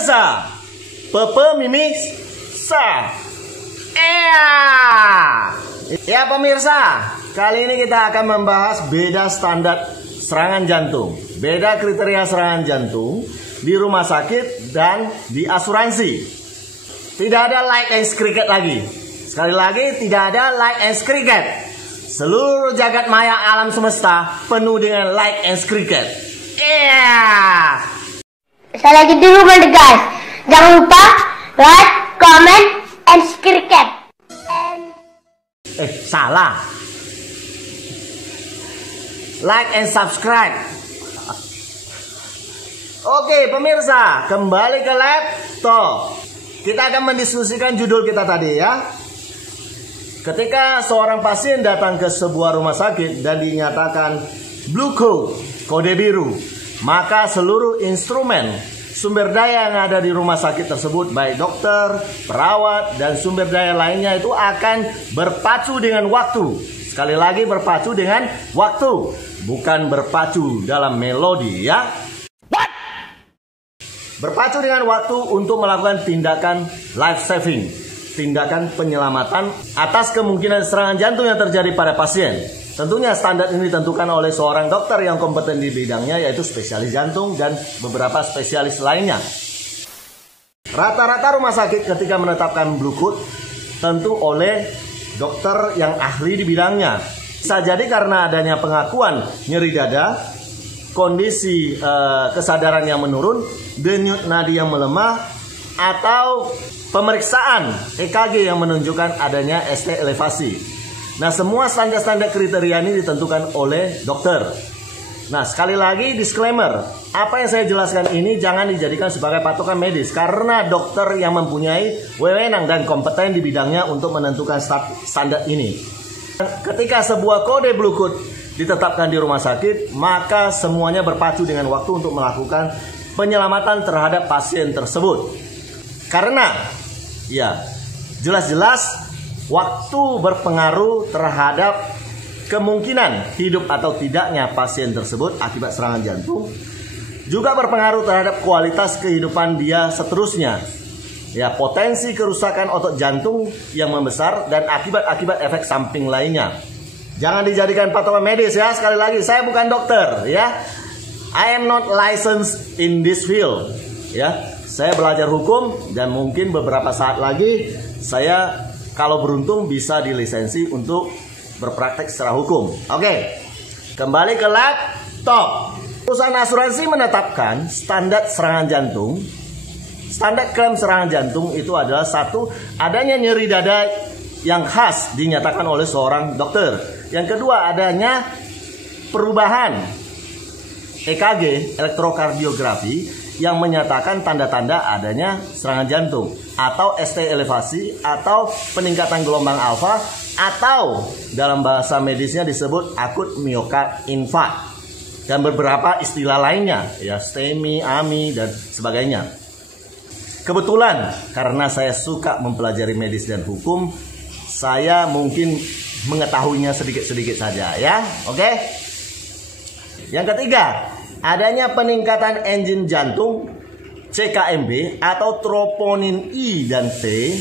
Sa, Pepe Mimi Sa. Ya pemirsa, kali ini kita akan membahas beda standar serangan jantung, beda kriteria serangan jantung di rumah sakit dan di asuransi. Tidak ada like and cricket lagi. Sekali lagi, tidak ada like and cricket. Seluruh jagat maya alam semesta penuh dengan like and cricket. Saya lagi dulu guys. Jangan lupa like, comment, and cricket. Salah. Like and subscribe. Oke pemirsa, kembali ke laptop. Kita akan mendiskusikan judul kita tadi ya. Ketika seorang pasien datang ke sebuah rumah sakit dan dinyatakan blue code, kode biru, maka seluruh instrumen sumber daya yang ada di rumah sakit tersebut, baik dokter, perawat, dan sumber daya lainnya itu akan berpacu dengan waktu. Sekali lagi berpacu dengan waktu, bukan berpacu dalam melodi ya. Berpacu dengan waktu untuk melakukan tindakan life saving, tindakan penyelamatan atas kemungkinan serangan jantung yang terjadi pada pasien. Tentunya standar ini ditentukan oleh seorang dokter yang kompeten di bidangnya, yaitu spesialis jantung dan beberapa spesialis lainnya. Rata-rata rumah sakit ketika menetapkan blue code tentu oleh dokter yang ahli di bidangnya. Bisa jadi karena adanya pengakuan nyeri dada, kondisi kesadaran yang menurun, denyut nadi yang melemah, atau pemeriksaan EKG yang menunjukkan adanya ST elevasi. Nah, semua standar-standar kriteria ini ditentukan oleh dokter. Nah, sekali lagi disclaimer, apa yang saya jelaskan ini jangan dijadikan sebagai patokan medis, karena dokter yang mempunyai wewenang dan kompeten di bidangnya untuk menentukan standar ini. Ketika sebuah kode blue code ditetapkan di rumah sakit, maka semuanya berpacu dengan waktu untuk melakukan penyelamatan terhadap pasien tersebut. Karena ya, jelas-jelas waktu berpengaruh terhadap kemungkinan hidup atau tidaknya pasien tersebut akibat serangan jantung, juga berpengaruh terhadap kualitas kehidupan dia seterusnya. Ya, potensi kerusakan otot jantung yang membesar dan akibat-akibat efek samping lainnya. Jangan dijadikan patokan medis ya. Sekali lagi, saya bukan dokter ya. I am not licensed in this field ya. Saya belajar hukum dan mungkin beberapa saat lagi saya kalau beruntung bisa dilisensi untuk berpraktek secara hukum. Oke, kembali ke laptop. Perusahaan asuransi menetapkan standar serangan jantung. Standar klaim serangan jantung itu adalah satu, adanya nyeri dada yang khas dinyatakan oleh seorang dokter. Yang kedua, adanya perubahan EKG, elektrokardiografi, yang menyatakan tanda-tanda adanya serangan jantung, atau ST elevasi, atau peningkatan gelombang alfa, atau dalam bahasa medisnya disebut akut miokard infarct, dan beberapa istilah lainnya ya, STEMI, AMI, dan sebagainya. Kebetulan karena saya suka mempelajari medis dan hukum, saya mungkin mengetahuinya sedikit-sedikit saja ya. Oke. Yang ketiga, adanya peningkatan enzim jantung CKMB atau troponin I dan T,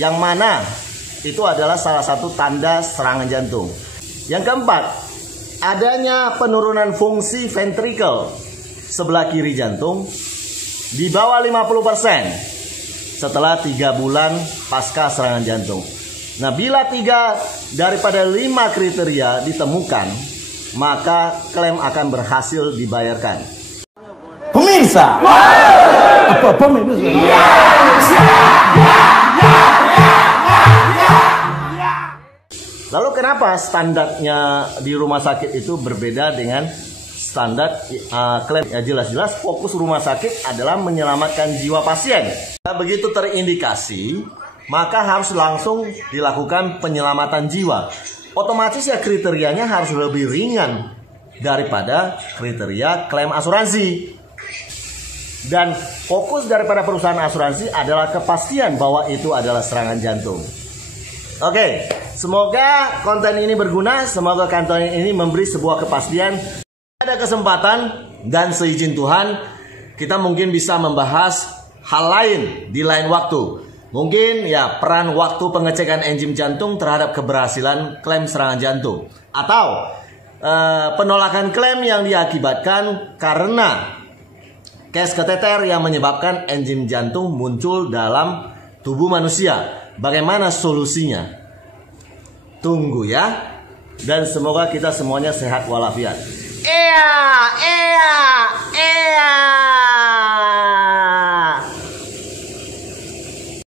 yang mana itu adalah salah satu tanda serangan jantung. Yang keempat, adanya penurunan fungsi ventrikel sebelah kiri jantung di bawah 50% setelah 3 bulan pasca serangan jantung. Nah, bila 3 daripada 5 kriteria ditemukan, maka klaim akan berhasil dibayarkan. Pemirsa, apa pemirsa? Lalu kenapa standarnya di rumah sakit itu berbeda dengan standar klaim? Ya, jelas-jelas fokus rumah sakit adalah menyelamatkan jiwa pasien. Nah, begitu terindikasi, maka harus langsung dilakukan penyelamatan jiwa. Otomatis ya kriterianya harus lebih ringan daripada kriteria klaim asuransi. Dan fokus daripada perusahaan asuransi adalah kepastian bahwa itu adalah serangan jantung. Oke, semoga konten ini berguna, semoga konten ini memberi sebuah kepastian. Ada kesempatan dan seizin Tuhan, kita mungkin bisa membahas hal lain di lain waktu. Mungkin ya peran waktu pengecekan enzim jantung terhadap keberhasilan klaim serangan jantung. Atau penolakan klaim yang diakibatkan karena case keteter yang menyebabkan enzim jantung muncul dalam tubuh manusia. Bagaimana solusinya? Tunggu ya. Dan semoga kita semuanya sehat walafiat. Ea.